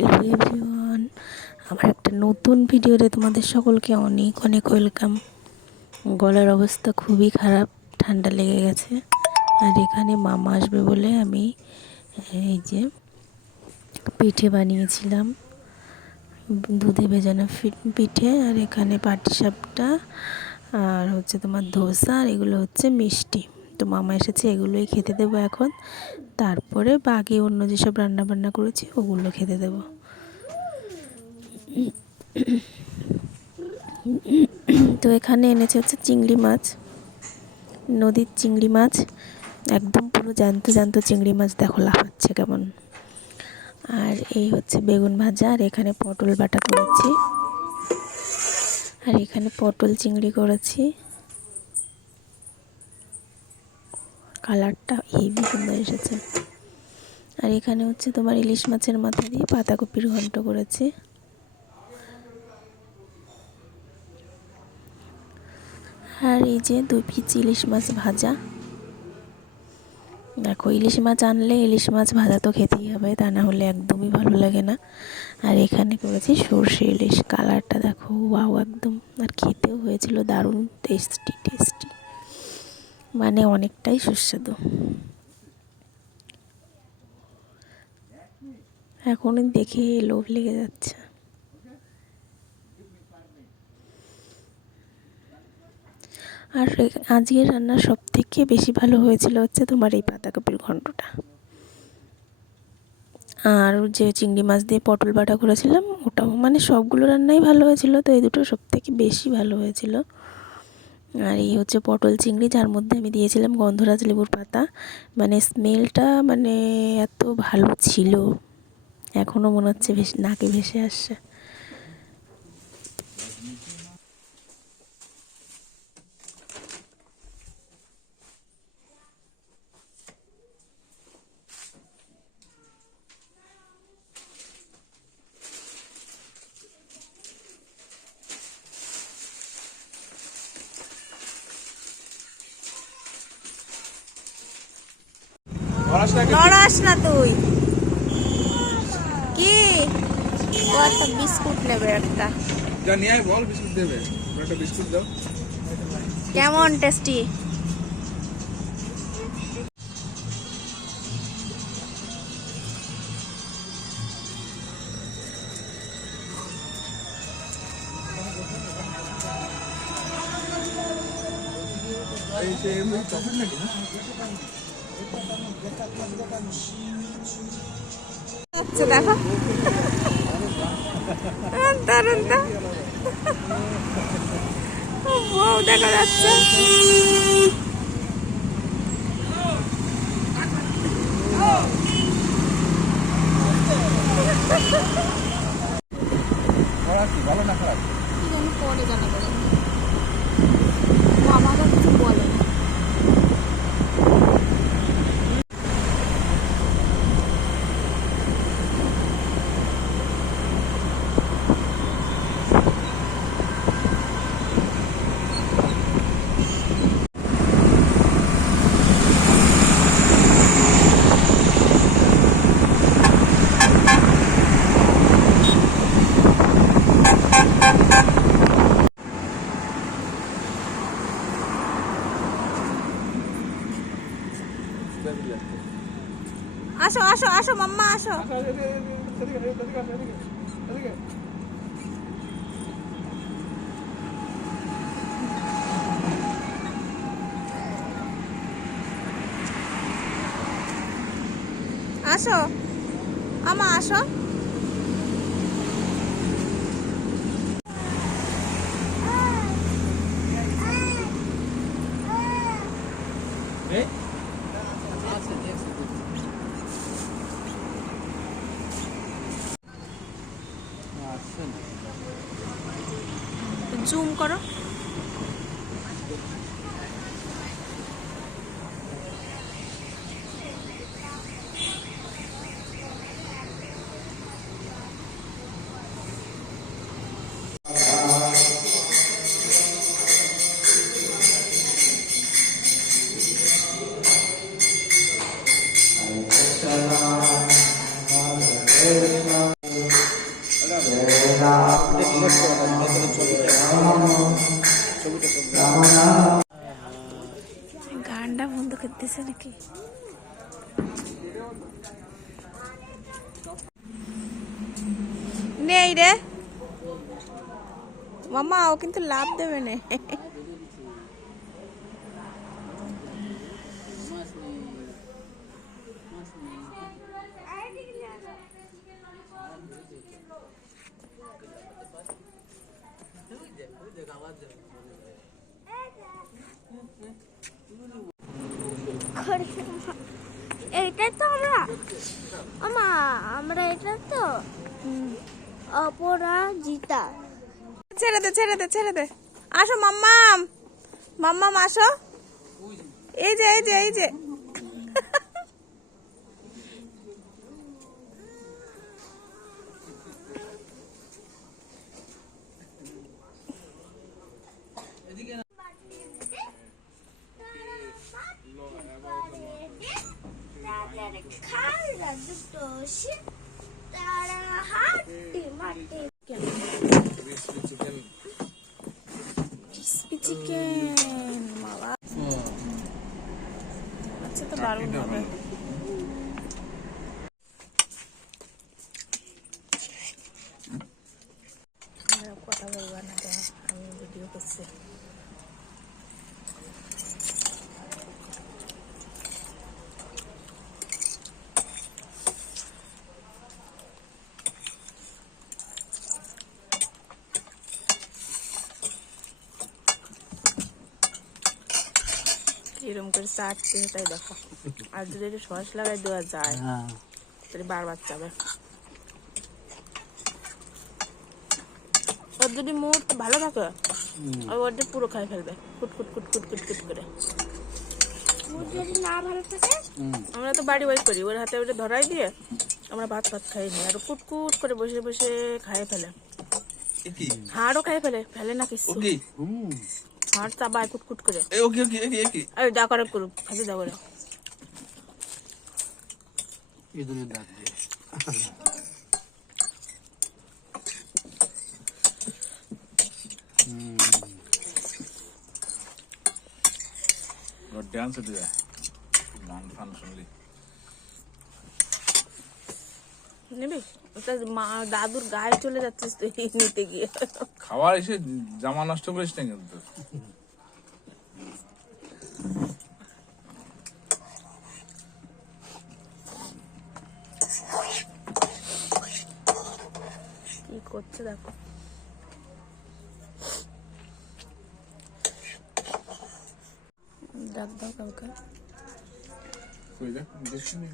Hello everyone, আমার একটা নতুন ভিডিওতে তোমাদের সকলকে অনেক অনেক ওয়েলকাম। গলার অবস্থা খুবই খারাপ, ঠান্ডা লেগে গেছে। আর এখানে মামা আসবে বলে আমি এই যে পিঠে বানিয়েছিলাম, দুধে ভেজানো পিঠে। আর এখানে পাটিসাপটা আর হচ্ছে তোমার ধোসা, আর এগুলো হচ্ছে মিষ্টি। তো মামা এসেছে, এগুলোই খেতে দেবো এখন। তারপরে বাকি অন্য যেসব রান্না বান্না করেছি ওগুলো খেতে দেবো। তো এখানে এনেছে হচ্ছে চিংড়ি মাছ, নদীর চিংড়ি মাছ, একদম পুরো জ্যান্ত জ্যান্ত চিংড়ি মাছ, দেখো লাফাচ্ছে কেমন। আর এই হচ্ছে বেগুন ভাজা, আর এখানে পটল বাটা করেছি, আর এখানে পটল চিংড়ি করেছি। কালারটা হেভি সুন্দর এসেছে। আর এখানে হচ্ছে তোমার ইলিশ মাছের মাথা দিয়ে পাতাকপির ঘন্ট করেছি। আর এই যে 2 পিস ইলিশ মাছ ভাজা। দেখো, ইলিশ মাছ আনলে ইলিশ মাছ ভাজা তো খেতেই হবে, তা না হলে একদমই ভালো লাগে না। আর এখানে করেছি সর্ষে ইলিশ, কালারটা দেখো ওয়াও একদম। আর খেতেও হয়েছিল দারুণ টেস্টি টেস্টি, মানে অনেকটাই সুস্বাদু। এখনই দেখে লোভ লেগে যাচ্ছে। আর আজকের রান্না সব থেকে বেশি ভালো হয়েছিল হচ্ছে তোমার এই পাতাকপির ঘন্টটা। আর যে চিংড়ি মাছ দিয়ে পটল বাটা করেছিলাম ওটাও, মানে সবগুলো রান্নাই ভালো হয়েছিল, তো এই দুটো সব থেকে বেশি ভালো হয়েছিল। আর এই হচ্ছে পটল চিংড়ি, যার মধ্যে আমি দিয়েছিলাম গন্ধরাজ লেবুর পাতা, মানে স্মেলটা মানে এত ভালো ছিল, এখনও মনে হচ্ছে নাকে ভেসে আসছে। নড়াস না তুই, কি ও একটা বিস্কুট নেবে একটা। বল বিস্কুট দেবে, একটা বিস্কুট দাও। কেমন টেস্টি? দেখো দেখা যাচ্ছে। ভালো না খারাপ? পরে জানাবো, বাবা কিছু বলে না। আসো আসো আসো মাম্মা আসো। আসো আমা আসো। জুম করো। গানটা বন্ধ করতেছে নাকি? নেই রে মামা, ও কিন্তু লাভ দেবে না। এইটা তো আমরা এটা তো অপরাজিতা। ছেড়ে দে ছেড়ে দে ছেড়ে দে। আসো মাম্মাম, মাম্মাম আসো। এই যে এই যে এই যে। খারা দুটো তারা হাঁটি মাটি। ক্রিসপি চিকেন বাবা, আচ্ছা তো দারুণ হবে। কথা বলবা না, আমি ভিডিও করছি। এরকম করে চাটছে তাই দেখো, আর যদি একটু সস লাগাই দেওয়া যায় তাহলে বারবার চাবে। ওর যদি মুড ভালো থাকে ওর দিয়ে পুরো খাই ফেলবে কুট কুট কুট কুট কুট কুট করে। যদি না ভালো থাকে আমরা তো বাড়ি ওয়াই করি, ওর হাতে ওটা ধরাই দিয়ে আমরা ভাত ভাত খাই নি, আর কুট কুট করে বসে বসে খাই ফেলে। হাড়ও খাই ফেলে, ফেলে না কিছু, হাড় চাবায় কুট কুট করে। এই যা করে করুক, খালি যা করে। ডান্স হতে যায়, গান ফান শুনলি। নিবি ওটা দাদুর গায়ে চলে যাচ্ছিস তুই নিতে গিয়ে। খাবার এসে জামা নষ্ট করিস না কিন্তু। কি করছে দেখো। ডাক দাও কাউকে। কই দেখ দেখিনি।